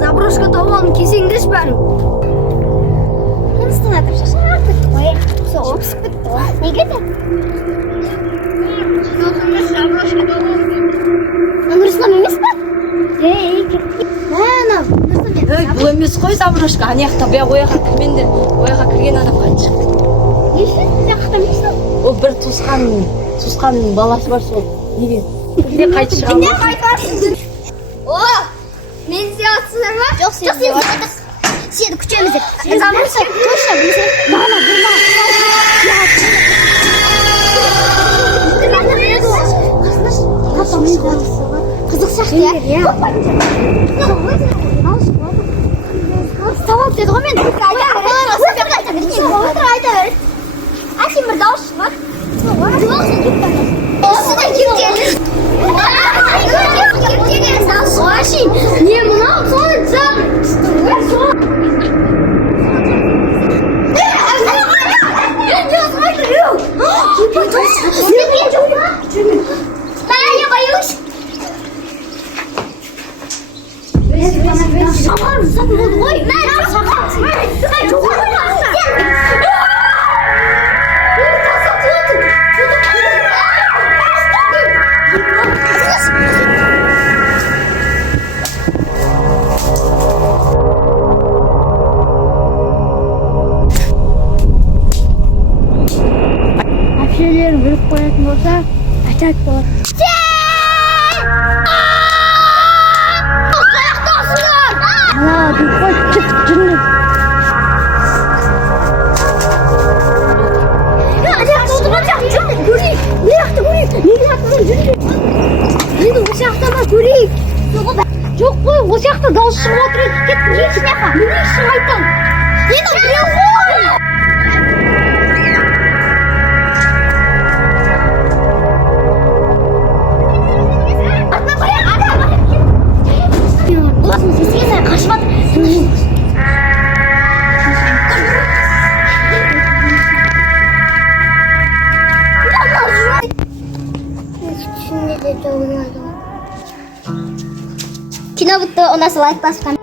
Заброшка табалын кесеңдеш бәрін. Қымыстың атып шаша артық. Ой, соғып пісіп бітті ғой. Неге де? Заброшка табалын. Нұрислам емес па? Ей, бұл емес қой заброшка. Ана жақта ояға кіргенде, ояға кірген адам қайтып шықты. Несі? Сен қақта білесің? Ол бір туысқанның баласы бар сол. Неге? Бірде қайтып шыға. Не қайтарсың? О, мен сиятсыздар ма? Жоқ, сен де отырдық. Сені күтеміздер. Заброшка точно білесің? Мама, қызық сияқты, иә? Сауап деді ғой мен. Айта бер. А сен бір дауыс шығар. Жоқ, сен кеп бер. Осы да кептелді. Не мынау соны жап. Я боюсь. Әпшелерін біліп қоятын болса, айтады болады. Ана, қой, жүрмін. Жоқ қой, ол жақта дауыс шығып отыр еді. Кет, не үшін яқа? Мені үшін айтам. Енді біреу ғой. Кино бітті, онасы лайк басқан.